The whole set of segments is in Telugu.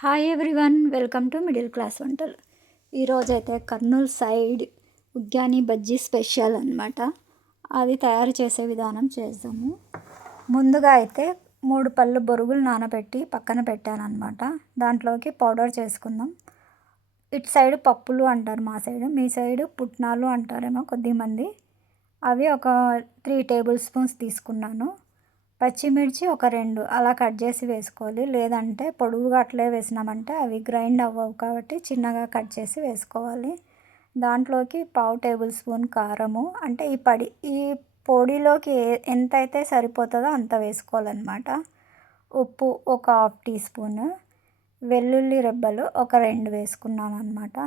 Hi everyone, welcome to middle class వంటలు. ఈరోజైతే కర్నూలు సైడ్ ఉగ్గాని బజ్జీ స్పెషల్ అనమాట. అది తయారు చేసే విధానం చేద్దాము. ముందుగా అయితే 3 పళ్ళు బొరుగులు నానబెట్టి పక్కన పెట్టానమాట. దాంట్లోకి పౌడర్ చేసుకుందాం. ఇటు సైడ్ పప్పులు అంటారు, మా సైడు. మీ సైడు పుట్నాలు అంటారేమో కొద్దిమంది. అవి ఒక 3 టేబుల్ స్పూన్స్ తీసుకున్నాను. పచ్చిమిర్చి ఒక 2 అలా కట్ చేసి వేసుకోవాలి. లేదంటే పొడవుగా అట్లే వేసినామంటే అవి గ్రైండ్ అవ్వవు, కాబట్టి చిన్నగా కట్ చేసి వేసుకోవాలి. దాంట్లోకి 1/2 టేబుల్ స్పూన్ కారము, అంటే ఈ పొడిలోకి ఎంత అయితే సరిపోతుందో అంత వేసుకోవాలన్నమాట. ఉప్పు ఒక 1/2 టీ స్పూను, వెల్లుల్లి రెబ్బలు ఒక 2 వేసుకున్నాను అనమాట.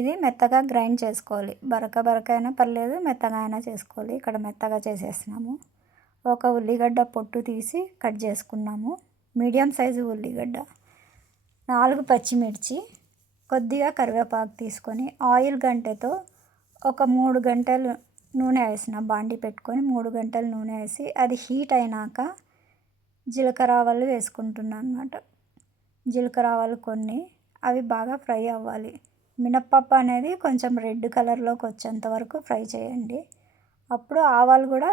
ఇది మెత్తగా గ్రైండ్ చేసుకోవాలి. బరక అయినా పర్లేదు, మెత్తగా అయినా చేసుకోవాలి. ఇక్కడ మెత్తగా చేసేసినాము. ఒక ఉల్లిగడ్డ పొట్టు తీసి కట్ చేసుకున్నాము, మీడియం సైజు ఉల్లిగడ్డ. 4 పచ్చిమిర్చి, కొద్దిగా కరివేపాకు తీసుకొని ఆయిల్ గంటెతో ఒక 3 గంటలు నూనె వేసిన, బాండి పెట్టుకొని 3 గంటలు నూనె వేసి అది హీట్ అయినాక జీలకర్ర ఆవాలు వేసుకుంటున్నాను అనమాట. జీలకర్ర ఆవాలు కొన్ని, అవి బాగా ఫ్రై అవ్వాలి. మినప్పప్పు అనేది కొంచెం రెడ్ కలర్లోకి వచ్చేంత వరకు ఫ్రై చేయండి. అప్పుడు ఆవాలు కూడా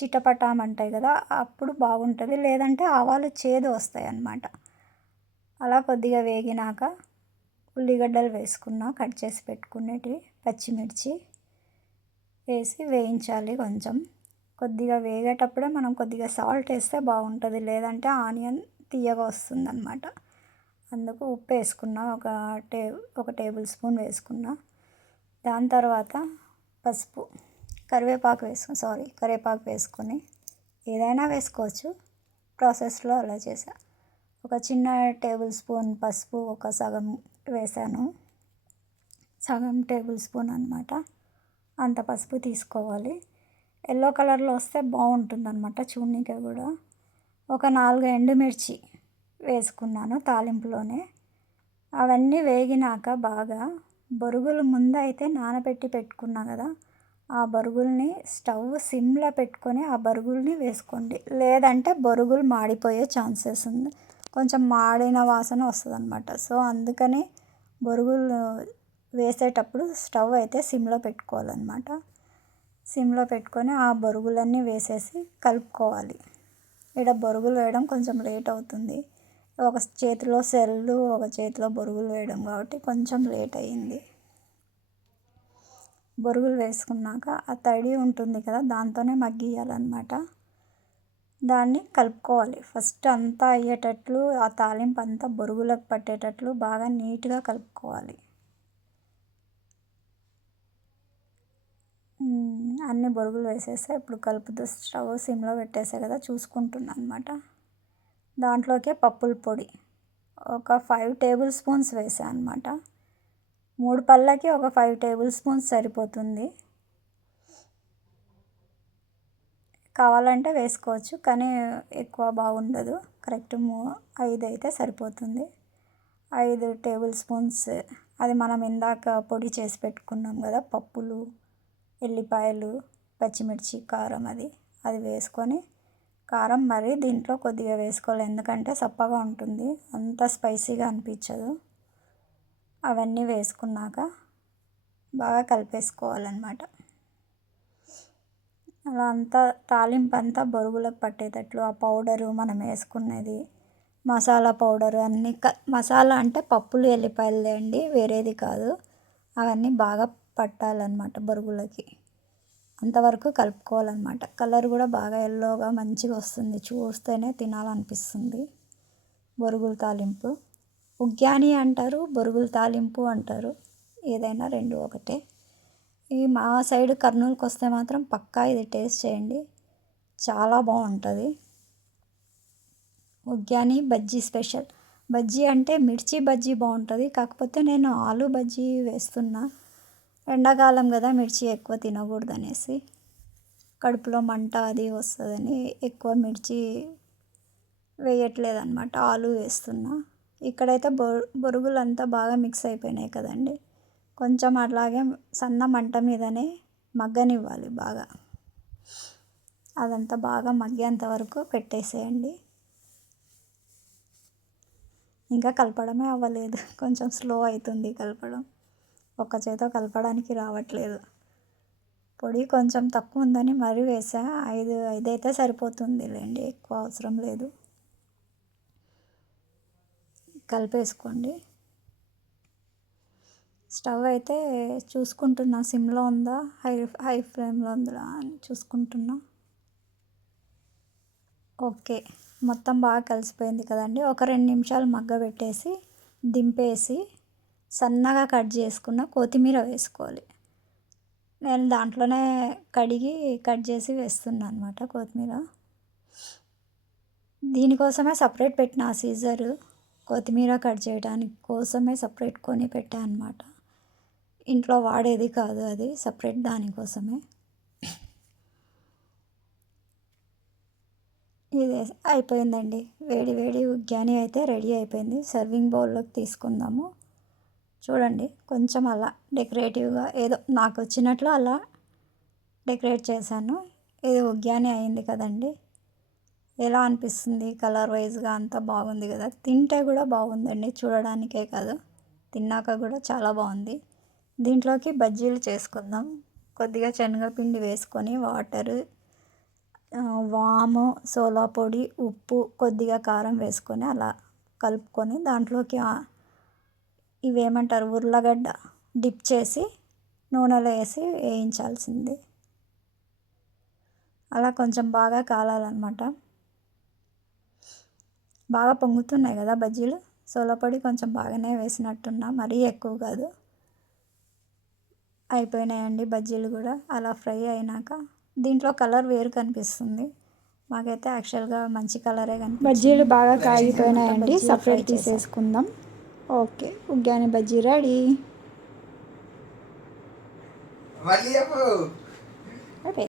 చిటపటామంటాయి కదా, అప్పుడు బాగుంటుంది. లేదంటే ఆవాలు చేదు వస్తాయి అన్నమాట. అలా కొద్దిగా వేగినాక ఉల్లిగడ్డలు వేసుకున్నా, కట్ చేసి పెట్టుకునేటివి. పచ్చిమిర్చి వేసి వేయించాలి. కొద్దిగా వేగేటప్పుడే మనం కొద్దిగా సాల్ట్ వేస్తే బాగుంటుంది, లేదంటే ఆనియన్ తీయగా వస్తుందన్నమాట. అందుకు ఉప్పు వేసుకున్నా, ఒక టేబుల్ స్పూన్ వేసుకున్నా. దాని తర్వాత పసుపు, కరివేపాకు వేసుకొని, ఏదైనా వేసుకోవచ్చు, ప్రాసెస్లో అలా చేసా. ఒక చిన్న టేబుల్ స్పూన్ పసుపు, ఒక సగం వేసాను, సగం టేబుల్ స్పూన్ అనమాట. అంత పసుపు తీసుకోవాలి. ఎల్లో కలర్లో వస్తే బాగుంటుంది అనమాట చూడనీకి కూడా. ఒక 4 ఎండుమిర్చి వేసుకున్నాను తాలింపులోనే. అవన్నీ వేగినాక బాగా బొరుగులు ముందైతే నానబెట్టి పెట్టుకున్నా కదా, ఆ బొరుగుల్ని స్టవ్ సిమ్లో పెట్టుకొని ఆ బొరుగుల్ని వేసుకోండి. లేదంటే బొరుగులు మాడిపోయే ఛాన్సెస్ ఉంది, కొంచెం మాడిన వాసన వస్తుంది అనమాట. సో అందుకని బొరుగులు వేసేటప్పుడు స్టవ్ అయితే సిమ్లో పెట్టుకోవాలన్నమాట. సిమ్లో పెట్టుకొని ఆ బొరుగులన్నీ వేసేసి కలుపుకోవాలి. ఇక్కడ బొరుగులు వేయడం కొంచెం లేట్ అవుతుంది. ఒక చేతిలో సెల్లు, ఒక చేతిలో బొరుగులు వేయడం కాబట్టి కొంచెం లేట్ అయ్యింది. బొరుగులు వేసుకున్నాక ఆ తడి ఉంటుంది కదా, దాంతోనే మగ్గియాలన్నమాట. దాన్ని కలుపుకోవాలి. ఫస్ట్ అంతా అయ్యేటట్లు, ఆ తాలింపు అంతా బొరుగులకు పట్టేటట్లు బాగా నీట్గా కలుపుకోవాలి. అన్ని బొరుగులు వేసేస్తే ఇప్పుడు కలుపుతూ స్టవ్ సిమ్లో పెట్టేసా కదా, చూసుకుంటున్నాను అనమాట. దాంట్లోకే పప్పుల పొడి ఒక 5 టేబుల్ స్పూన్స్ వేసాను అనమాట. 3 పళ్ళకి ఒక 5 టేబుల్ స్పూన్స్ సరిపోతుంది. కావాలంటే వేసుకోవచ్చు, కానీ ఎక్కువ బాగుండదు. కరెక్ట్ 5 అయితే సరిపోతుంది. 5 టేబుల్ స్పూన్స్, అది మనం ఇందాక పొడి చేసి పెట్టుకున్నాం కదా, పప్పులు, ఎల్లిపాయలు, పచ్చిమిర్చి, కారం, అది వేసుకొని, కారం మరి దీంట్లో కొద్దిగా వేసుకోవాలి, ఎందుకంటే సప్పగా ఉంటుంది, అంత స్పైసీగా అనిపించదు. అవన్నీ వేసుకున్నాక బాగా కలిపేసుకోవాలన్నమాట. అలా అంతా తాలింపు అంతా బొరుగులకు పట్టేటట్లు ఆ పౌడరు, మనం వేసుకున్నది మసాలా పౌడరు అన్నీ మసాలా అంటే పప్పులు, ఎల్లిపాయలే అండి, వేరేది కాదు. అవన్నీ బాగా పట్టాలన్నమాట బొరుగులకి. అంతవరకు కలుపుకోవాలన్నమాట. కలర్ కూడా బాగా ఎల్లోగా మంచిగా వస్తుంది, చూస్తేనే తినాలనిపిస్తుంది. బొరుగుల తాలింపు ఉగ్గాని అంటారు, బొరుగుల తాలింపు అంటారు, ఏదైనా రెండు ఒకటే. ఈ మా సైడ్ కర్నూలుకి వస్తే మాత్రం పక్కా ఇది టేస్ట్ చేయండి, చాలా బాగుంటుంది. ఉగ్గాని బజ్జీ స్పెషల్. బజ్జీ అంటే మిర్చి బజ్జీ బాగుంటుంది, కాకపోతే నేను ఆలు బజ్జీ వేస్తున్నా. ఎండాకాలం కదా, మిర్చి ఎక్కువ తినకూడదు అనేసి, కడుపులో మంట అది వస్తుందని ఎక్కువ మిర్చి వేయట్లేదన్నమాట, ఆలు వేస్తున్నా. ఇక్కడైతే బొరుగులు అంతా బాగా మిక్స్ అయిపోయినాయి కదండి, కొంచెం అట్లాగే సన్న మంట మీదనే మగ్గనివ్వాలి బాగా. అదంతా బాగా మగ్గేంత వరకు పెట్టేసేయండి. ఇంకా కలపడమే అవ్వలేదు, కొంచెం స్లో అవుతుంది కలపడం, ఒక్క చేతో కలపడానికి రావట్లేదు. పొడి కొంచెం తక్కువ ఉందని మరీ వేసా, ఐదు అయితే సరిపోతుందిలేండి, ఎక్కువ అవసరం లేదు. కలిపేసుకోండి. స్టవ్ అయితే చూసుకుంటున్నా సిమ్లో ఉందా హై ఫ్లేమ్లో ఉందా అని చూసుకుంటున్నా. ఓకే, మొత్తం బాగా కలిసిపోయింది కదండి. ఒక 2 నిమిషాలు మగ్గబెట్టేసి దింపేసి సన్నగా కట్ చేసుకున్న కొత్తిమీర వేసుకోవాలి. నేను దాంట్లోనే కడిగి కట్ చేసి వేస్తున్నాను అనమాట కొత్తిమీర. దీనికోసమే సపరేట్ పెట్టిన సీజరు, కొత్తిమీర కట్ చేయడానికి కోసమే సపరేట్ కొని పెట్టాను అనమాట. ఇంట్లో వాడేది కాదు అది, సపరేట్ దానికోసమే. ఇది అయిపోయిందండి, వేడి వేడి ఉగ్గాని అయితే రెడీ అయిపోయింది. సర్వింగ్ బౌల్లోకి తీసుకుందాము. చూడండి, కొంచెం అలా డెకరేటివ్గా ఏదో నాకు వచ్చినట్లు అలా డెకరేట్ చేశాను. ఇది ఉగ్గాని అయింది కదండి. ఎలా అనిపిస్తుంది? కలర్ వైజ్గా అంతా బాగుంది కదా. తింటే కూడా బాగుందండి, చూడడానికే కాదు తిన్నాక కూడా చాలా బాగుంది. దీంట్లోకి బజ్జీలు చేసుకుందాం. కొద్దిగా శనగపిండి వేసుకొని వాటరు, వాము, సోలా పొడి, ఉప్పు, కొద్దిగా కారం వేసుకొని అలా కలుపుకొని దాంట్లోకి ఇవేమంటారు ఉర్లగడ్డ డిప్ చేసి నూనెలో వేసి వేయించాల్సింది. అలా కొంచెం బాగా కాలాలన్నమాట. బాగా పొంగుతున్నాయి కదా బజ్జీలు. సోలా పొడి కొంచెం బాగానే వేసినట్టున్నా, మరీ ఎక్కువ కాదు. అయిపోయినాయండి బజ్జీలు కూడా. అలా ఫ్రై అయినాక దీంట్లో కలర్ వేరు కనిపిస్తుంది, మాకైతే యాక్చువల్గా మంచి కలరే కనిపిస్తుంది. బజ్జీలు బాగా కాగిపోయినాయండి, సపరేట్ తీసేసుకుందాం. Okay, uggani bajji ready.